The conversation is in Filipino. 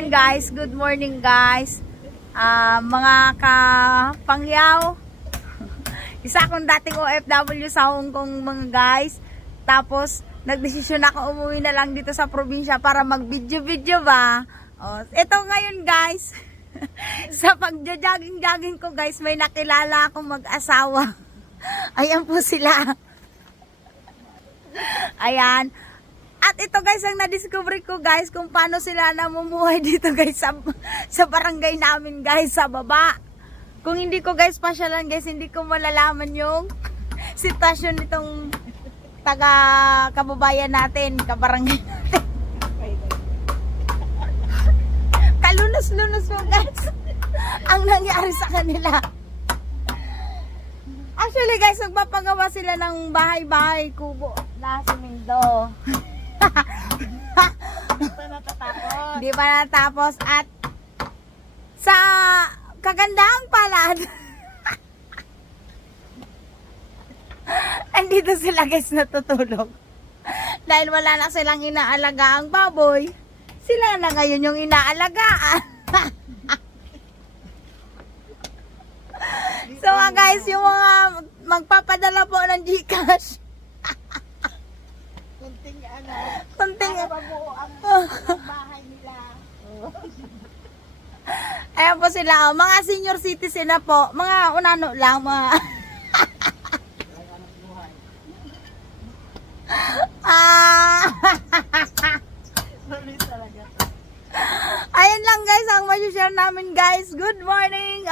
Ayan guys, good morning guys. Mga kapangyaw. Isa akong dating OFW sa Hong Kong mga guys. Tapos nagdesisyon ako umuwi na lang dito sa probinsya para mag-video-video ba. Ito ngayon guys. Sa pagja-jogging-jogging ko guys, may nakilala akong mag-asawa. Ayan po sila. Ayan. At ito guys, ang na-discover ko guys, kung paano sila namumuhay dito guys sa barangay namin guys, sa baba. Kung hindi ko guys pasyalan guys, hindi ko malalaman yung sitwasyon nitong taga-kababayan natin, kabarangay natin. Kalunos-lunos mo guys ang nangyari sa kanila. Actually guys, nagpapagawa sila ng bahay-bahay kubo na simento. Hindi pa natapos. At sa kagandahang palad andito sila guys natutulog dahil wala na silang inaalaga ang baboy. Sila na ngayon yung inaalagaan. So guys, yung mga magpapadala po ng GCash, kunting bahay nila. Ayan po sila, mga senior citizen na po, mga unano lang, mga ayan lang guys ang ma-share namin guys. Good morning.